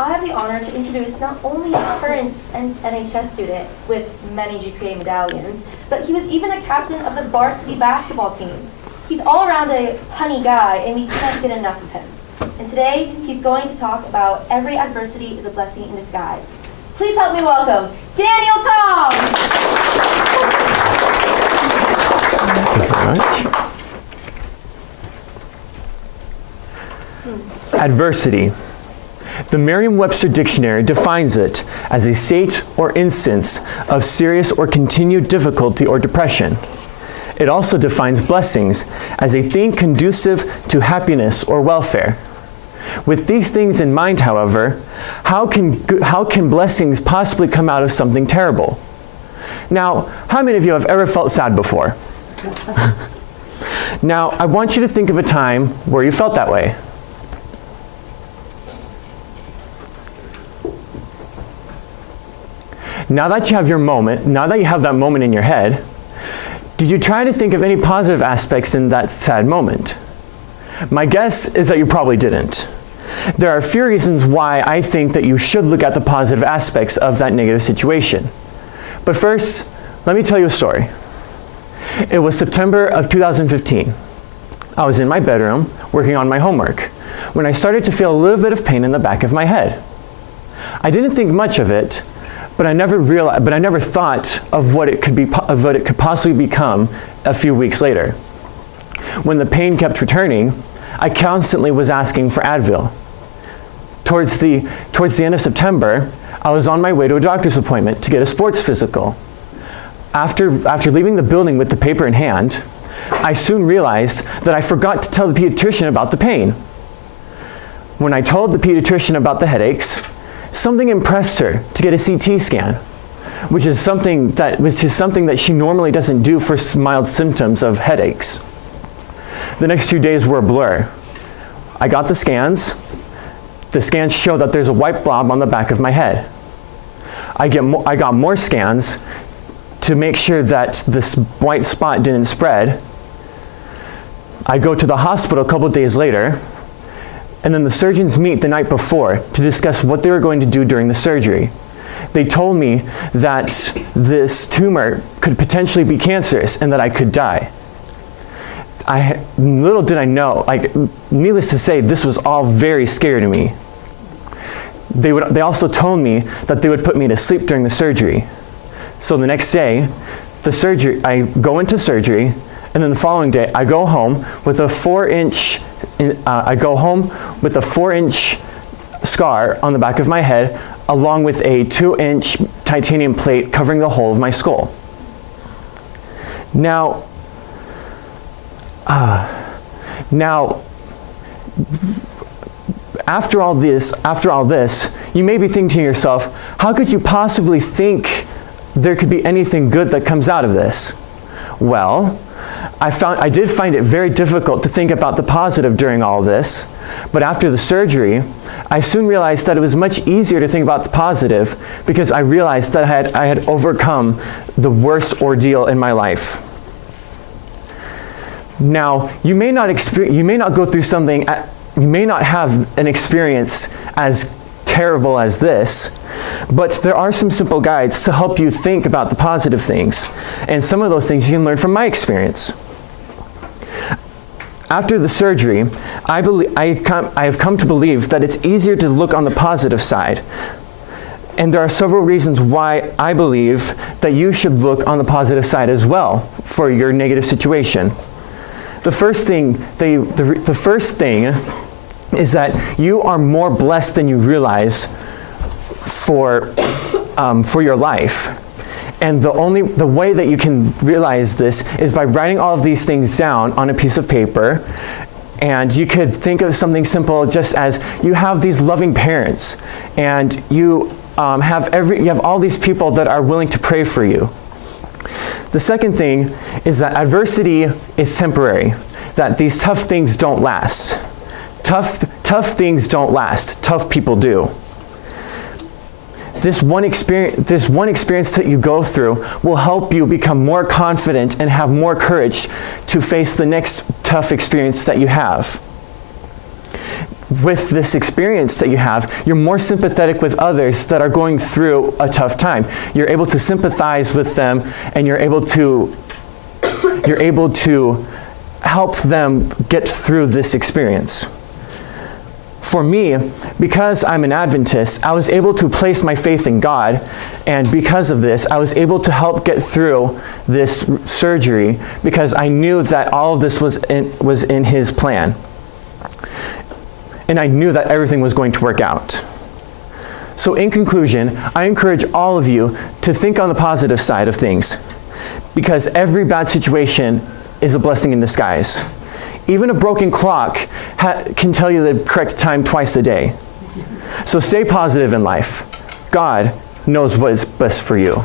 I have the honor to introduce not only a current NHS student with many GPA medallions, but he was even a captain of the varsity basketball team. He's all around a punny guy, and we can't get enough of him. And today, he's going to talk about every adversity is a blessing in disguise. Please help me welcome Daniel Tom! Thank you very much. Adversity. The Merriam-Webster Dictionary defines it as a state or instance of serious or continued difficulty or depression. It also defines blessings as a thing conducive to happiness or welfare. With these things in mind, however, how can blessings possibly come out of something terrible? Now, how many of you have ever felt sad before? Now, I want you to think of a time where you felt that way. Now that you have that moment in your head, did you try to think of any positive aspects in that sad moment? My guess is that you probably didn't. There are a few reasons why I think that you should look at the positive aspects of that negative situation. But first, let me tell you a story. It was September of 2015. I was in my bedroom working on my homework when I started to feel a little bit of pain in the back of my head. I didn't think much of it, but I never thought of what it could possibly become a few weeks later. When the pain kept returning, I constantly was asking for Advil. Towards the end of September, I was on my way to a doctor's appointment to get a sports physical. After leaving the building with the paper in hand, I soon realized that I forgot to tell the pediatrician about the pain. When I told the pediatrician about the headaches, something impressed her to get a CT scan, which is something that she normally doesn't do for mild symptoms of headaches. The next 2 days were a blur. I got the scans. The scans show that there's a white blob on the back of my head. I got more scans to make sure that this white spot didn't spread. I go to the hospital a couple of days later, and then the surgeons meet the night before to discuss what they were going to do during the surgery. They told me that this tumor could potentially be cancerous and that I could die. Little did I know, needless to say, this was all very scary to me. They also told me that they would put me to sleep during the surgery. So the next day, I go into surgery, and then the following day, I go home with a 4-inch scar on the back of my head, along with a 2-inch titanium plate covering the whole of my skull. Now, after all this, you may be thinking to yourself, how could you possibly think there could be anything good that comes out of this? Well, I did find it very difficult to think about the positive during all of this, but after the surgery, I soon realized that it was much easier to think about the positive because I realized that I had overcome the worst ordeal in my life. Now, you may not go through something, you may not have an experience as terrible as this, but there are some simple guides to help you think about the positive things. And some of those things you can learn from my experience. After the surgery, I have come to believe that it's easier to look on the positive side. And there are several reasons why I believe that you should look on the positive side as well for your negative situation. The first thing is that you are more blessed than you realize for your life. And the way that you can realize this is by writing all of these things down on a piece of paper. And you could think of something simple just as you have these loving parents, and you have all these people that are willing to pray for you. The second thing is that adversity is temporary, that these tough things don't last. Tough things don't last. Tough people do. This one experience that you go through will help you become more confident and have more courage to face the next tough experience that you have. with this experience that you have, you're more sympathetic with others that are going through a tough time. You're able to sympathize with them, and you're able to help them get through this experience. For me, because I'm an Adventist, I was able to place my faith in God, and because of this, I was able to help get through this surgery because I knew that all of this was in His plan. And I knew that everything was going to work out. So in conclusion, I encourage all of you to think on the positive side of things, because every bad situation is a blessing in disguise. Even a broken clock can tell you the correct time twice a day. So stay positive in life. God knows what is best for you.